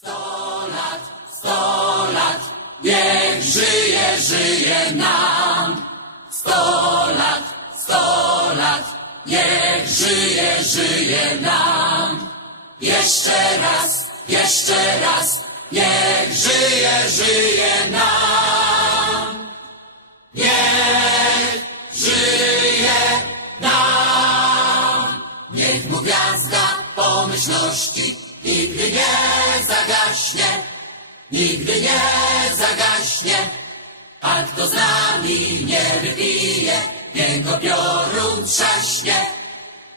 Sto lat, sto lat, niech żyje, żyje nam. Sto lat, sto lat, niech żyje, żyje nam. Jeszcze raz, jeszcze raz, niech żyje, żyje nam. Niech żyje nam. Niech mu gwiazda pomyślności nigdy nie nigdy nie zagaśnie. A kto z nami nie wypije, niego piorun trzaśnie.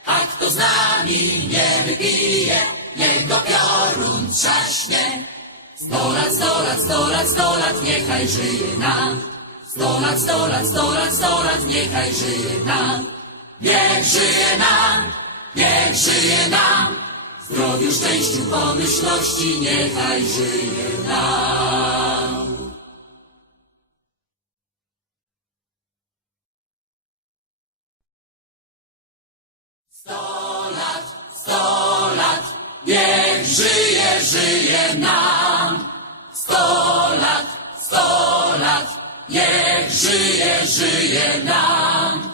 A kto z nami nie wypije, niego piorun trzaśnie. Sto lat, sto lat, sto lat, sto lat, niechaj żyje nam. Sto lat, sto lat, sto lat, sto lat, niechaj żyje nam. Niech żyje nam, niech żyje nam. Zdrowiu, szczęściu, pomyślności, niechaj żyje nam. Sto lat, sto lat, niech żyje, żyje nam. Sto lat, sto lat, niech żyje, żyje nam.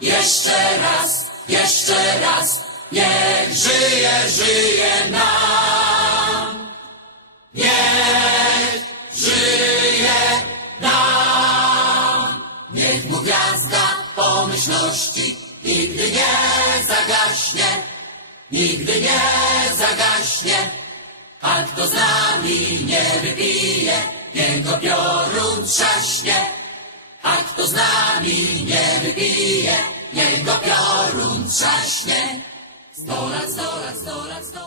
Jeszcze raz, jeszcze raz, niech żyje, żyje nam. Niech żyje nam. Niech mu gwiazda pomyślności nigdy nie zagaśnie, nigdy nie zagaśnie. A kto z nami nie wypije, jego piorun trzaśnie. A kto z nami nie wypije, jego piorun trzaśnie. Sto lat, sto lat, sto lat, sto lat.